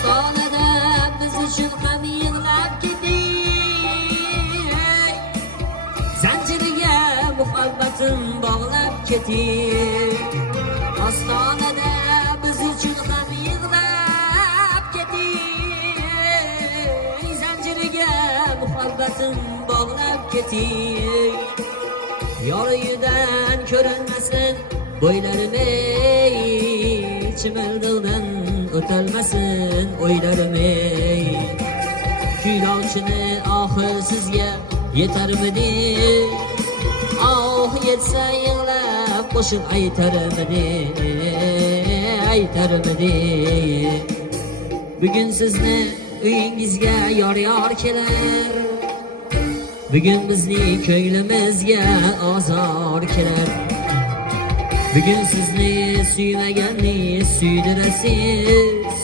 ostonada biz uchun ham yig'lab keting, zanjiriga muhabbatim bog'lab keting. Ostonada biz uchun ham yig'lab keting, zanjiriga muhabbatim bog'lab keting. Yo'lidan ko'rinmasin bo'ylarim, chimildiqdan o'tolmasin o'ylarim. Kuylovchini oxir sizga yetarmidi? Oh yetsa yig'lab qo'shiq aytarmidi? Bugun sizni uyingizga yor kelar, bugun bizning ko'nglimizga ozor kelar. Bugun sizni suymaganni suydirasiz,